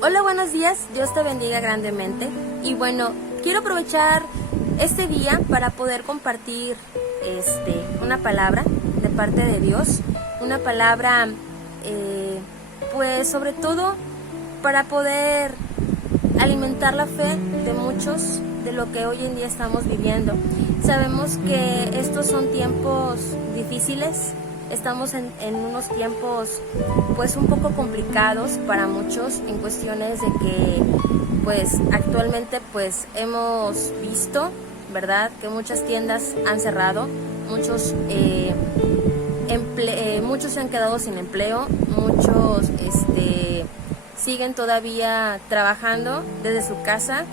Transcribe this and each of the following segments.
Hola, buenos días, Dios te bendiga grandemente. Y bueno, quiero aprovechar este día para poder compartir una palabra de parte de Dios, una palabra pues sobre todo para poder alimentar la fe de muchos de lo que hoy en día estamos viviendo. Sabemos que estos son tiempos difíciles, estamos en unos tiempos pues un poco complicados para muchos en cuestiones de que pues actualmente pues hemos visto, ¿verdad?, que muchas tiendas han cerrado, muchos muchos se han quedado sin empleo, muchos siguen todavía trabajando desde su casa,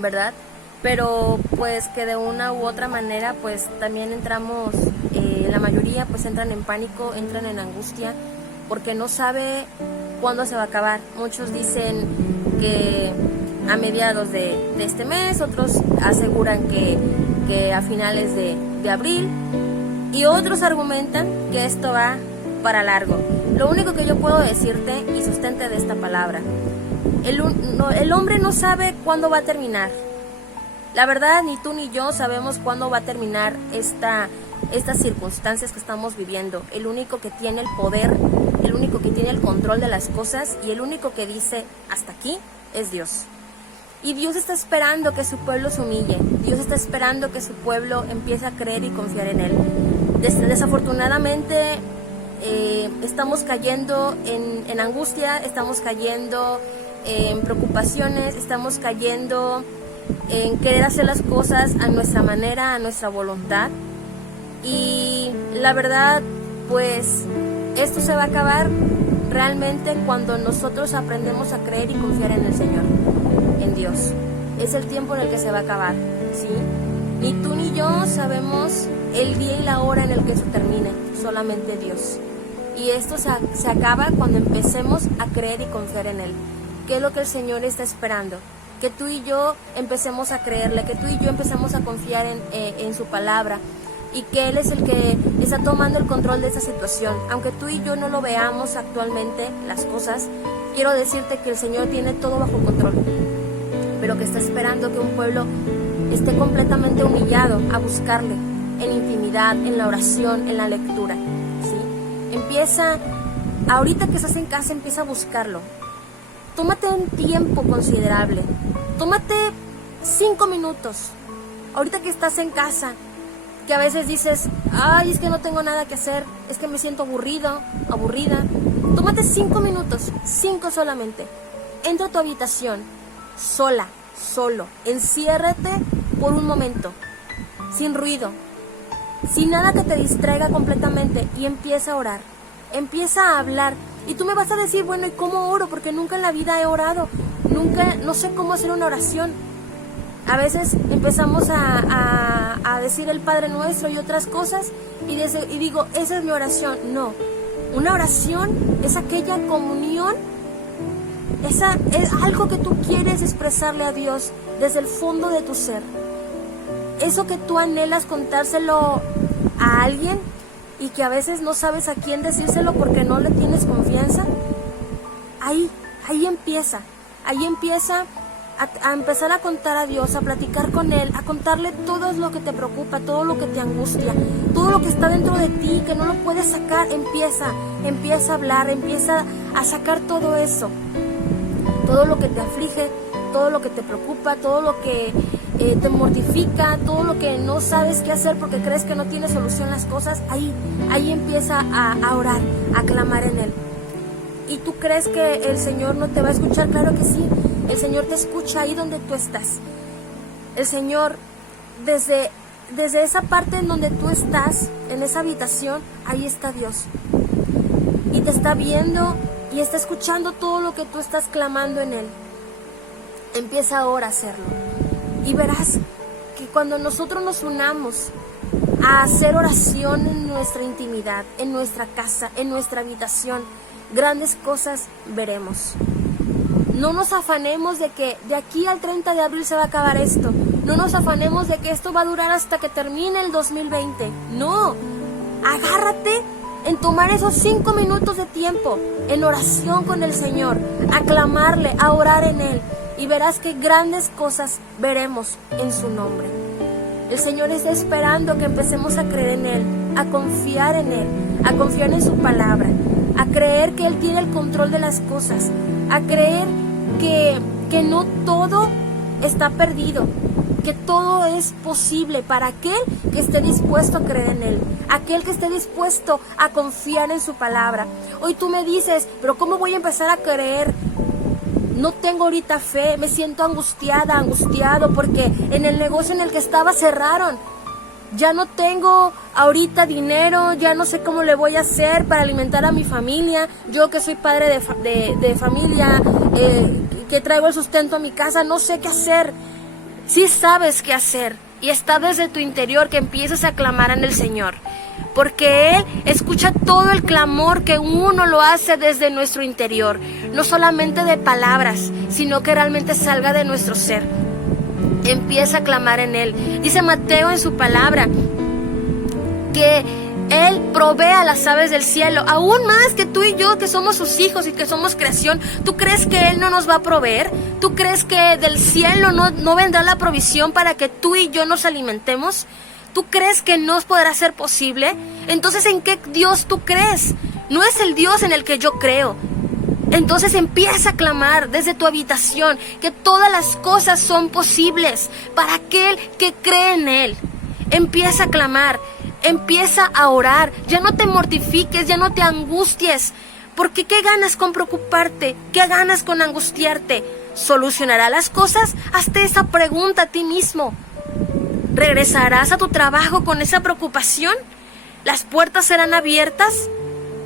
¿verdad? Pero pues que de una u otra manera pues también entramos, la mayoría pues entran en pánico, entran en angustia porque no sabe cuándo se va a acabar. Muchos dicen que a mediados de este mes, otros aseguran que a finales de abril y otros argumentan que esto va para largo. Lo único que yo puedo decirte y sustente de esta palabra, el hombre no sabe cuándo va a terminar. La verdad, ni tú ni yo sabemos cuándo va a terminar estas circunstancias que estamos viviendo. El único que tiene el poder, el único que tiene el control de las cosas y el único que dice hasta aquí es Dios. Y Dios está esperando que su pueblo se humille. Dios está esperando que su pueblo empiece a creer y confiar en Él. Desafortunadamente estamos cayendo en angustia, estamos cayendo en preocupaciones, estamos cayendo en querer hacer las cosas a nuestra manera, a nuestra voluntad. Y la verdad, pues esto se va a acabar realmente cuando nosotros aprendemos a creer y confiar en el Señor, en Dios. Es el tiempo en el que se va a acabar, ¿sí? Ni tú ni yo sabemos el día y la hora en el que eso termine, solamente Dios. Y esto se acaba cuando empecemos a creer y confiar en Él. ¿Qué es lo que el Señor está esperando? Que tú y yo empecemos a creerle, que tú y yo empecemos a confiar en su palabra y que Él es el que está tomando el control de esta situación. Aunque tú y yo no lo veamos actualmente, las cosas, quiero decirte que el Señor tiene todo bajo control, pero que está esperando que un pueblo esté completamente humillado a buscarle en intimidad, en la oración, en la lectura, ¿sí? Empieza, ahorita que estás en casa, empieza a buscarlo. Tómate un tiempo considerable, tómate 5 minutos, ahorita que estás en casa, que a veces dices, ay, es que no tengo nada que hacer, es que me siento aburrido, aburrida. Tómate 5 minutos, 5 solamente, entra a tu habitación, sola, solo, enciérrate por un momento, sin ruido, sin nada que te distraiga completamente y empieza a orar, empieza a hablar. Y tú me vas a decir, bueno, ¿y cómo oro? Porque nunca en la vida he orado, no sé cómo hacer una oración. A veces empezamos a decir el Padre Nuestro y otras cosas y digo, esa es mi oración. No, una oración es aquella comunión, esa es algo que tú quieres expresarle a Dios desde el fondo de tu ser. Eso que tú anhelas contárselo a alguien y que a veces no sabes a quién decírselo porque no le tienes confianza, ahí empieza a empezar a contar a Dios, a platicar con Él, a contarle todo lo que te preocupa, todo lo que te angustia, todo lo que está dentro de ti, que no lo puedes sacar. Empieza a hablar, empieza a sacar todo eso, todo lo que te aflige, todo lo que te preocupa, todo lo que te mortifica, todo lo que no sabes qué hacer porque crees que no tiene solución las cosas. Ahí empieza a orar, a clamar en Él. ¿Y tú crees que el Señor no te va a escuchar? Claro que sí, el Señor te escucha ahí donde tú estás. El Señor, desde esa parte en donde tú estás, en esa habitación, ahí está Dios. Y te está viendo y está escuchando todo lo que tú estás clamando en Él. Empieza ahora a hacerlo. Y verás que cuando nosotros nos unamos a hacer oración en nuestra intimidad, en nuestra casa, en nuestra habitación, grandes cosas veremos. No nos afanemos de que de aquí al 30 de abril se va a acabar esto. No nos afanemos de que esto va a durar hasta que termine el 2020. No, agárrate en tomar esos 5 minutos de tiempo en oración con el Señor, a clamarle, a orar en Él, y verás que grandes cosas veremos en su nombre. El Señor está esperando que empecemos a creer en Él, a confiar en Él, a confiar en su palabra, a creer que Él tiene el control de las cosas, a creer que no todo está perdido, que todo es posible para aquel que esté dispuesto a creer en Él, aquel que esté dispuesto a confiar en su palabra. Hoy tú me dices, pero ¿cómo voy a empezar a creer? No tengo ahorita fe, me siento angustiado porque en el negocio en el que estaba cerraron. Ya no tengo ahorita dinero, ya no sé cómo le voy a hacer para alimentar a mi familia. Yo que soy padre de familia, que traigo el sustento a mi casa, no sé qué hacer. Sí sabes qué hacer y está desde tu interior que empieces a clamar en el Señor. Porque Él escucha todo el clamor que uno lo hace desde nuestro interior. No solamente de palabras, sino que realmente salga de nuestro ser. Empieza a clamar en Él. Dice Mateo en su palabra que Él provee a las aves del cielo, aún más que tú y yo que somos sus hijos y que somos creación. ¿Tú crees que Él no nos va a proveer? ¿Tú crees que del cielo no vendrá la provisión para que tú y yo nos alimentemos? ¿Tú crees que no podrá ser posible? Entonces, ¿en qué Dios tú crees? No es el Dios en el que yo creo. Entonces empieza a clamar desde tu habitación que todas las cosas son posibles para aquel que cree en Él. Empieza a clamar, empieza a orar. Ya no te mortifiques, ya no te angusties. Porque ¿qué ganas con preocuparte? ¿Qué ganas con angustiarte? ¿Solucionará las cosas? Hazte esa pregunta a ti mismo. ¿Regresarás a tu trabajo con esa preocupación? ¿Las puertas serán abiertas?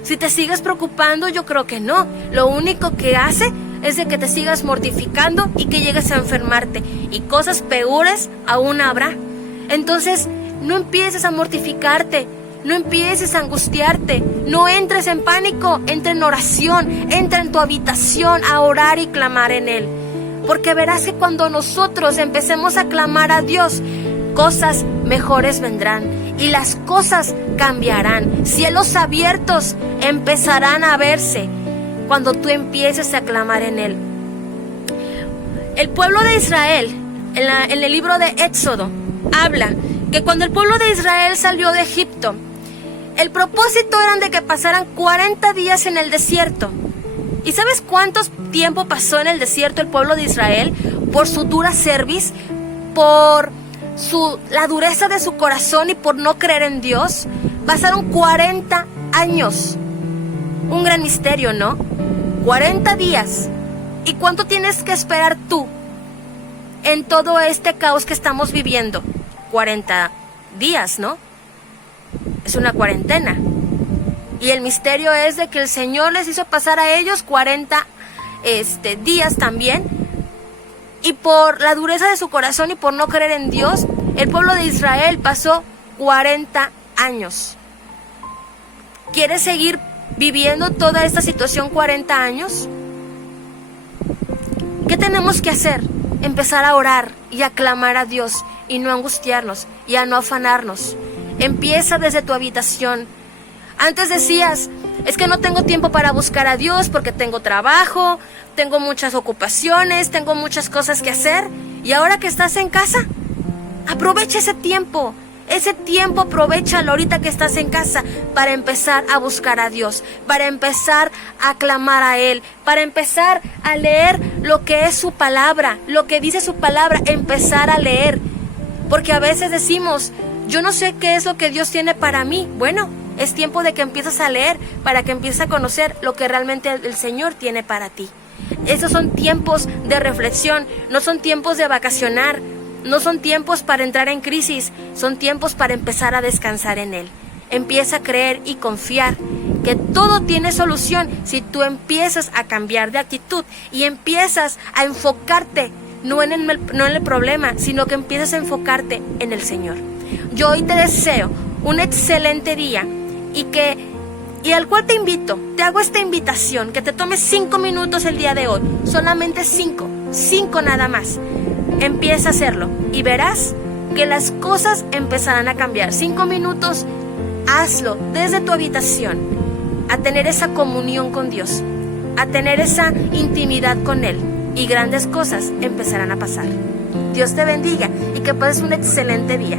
Si te sigues preocupando, yo creo que no. Lo único que hace es de que te sigas mortificando y que llegues a enfermarte. Y cosas peores aún habrá. Entonces, no empieces a mortificarte. No empieces a angustiarte. No entres en pánico. Entra en oración. Entra en tu habitación a orar y clamar en Él. Porque verás que cuando nosotros empecemos a clamar a Dios, cosas mejores vendrán y las cosas cambiarán. Cielos abiertos empezarán a verse cuando tú empieces a clamar en Él. El pueblo de Israel, en el libro de Éxodo, habla que cuando el pueblo de Israel salió de Egipto, el propósito era de que pasaran 40 días en el desierto. ¿Y sabes cuánto tiempo pasó en el desierto el pueblo de Israel? Por su dura cerviz, por la dureza de su corazón y por no creer en Dios. Pasaron 40 años. Un gran misterio, ¿no? 40 días. ¿Y cuánto tienes que esperar tú en todo este caos que estamos viviendo? 40 días, ¿no? Es una cuarentena. Y el misterio es de que el Señor les hizo pasar a ellos 40 días también. Y por la dureza de su corazón y por no creer en Dios, el pueblo de Israel pasó 40 años. ¿Quieres seguir viviendo toda esta situación 40 años? ¿Qué tenemos que hacer? Empezar a orar y a clamar a Dios y no angustiarnos y a no afanarnos. Empieza desde tu habitación. Antes decías, es que no tengo tiempo para buscar a Dios porque tengo trabajo, tengo muchas ocupaciones, tengo muchas cosas que hacer. Y ahora que estás en casa, aprovecha ese tiempo. Ese tiempo aprovéchalo ahorita que estás en casa para empezar a buscar a Dios, para empezar a clamar a Él, para empezar a leer lo que es su palabra, lo que dice su palabra, empezar a leer. Porque a veces decimos, yo no sé qué es lo que Dios tiene para mí. Bueno, es tiempo de que empieces a leer para que empieces a conocer lo que realmente el Señor tiene para ti. Esos son tiempos de reflexión, no son tiempos de vacacionar, no son tiempos para entrar en crisis, son tiempos para empezar a descansar en Él. Empieza a creer y confiar que todo tiene solución si tú empiezas a cambiar de actitud y empiezas a enfocarte no en el problema, sino que empiezas a enfocarte en el Señor. Yo hoy te deseo un excelente día y al cual te invito, te hago esta invitación, que te tomes 5 minutos el día de hoy, solamente 5 nada más. Empieza a hacerlo y verás que las cosas empezarán a cambiar. 5 minutos hazlo desde tu habitación, a tener esa comunión con Dios, a tener esa intimidad con Él, y grandes cosas empezarán a pasar. Dios te bendiga y que pases un excelente día.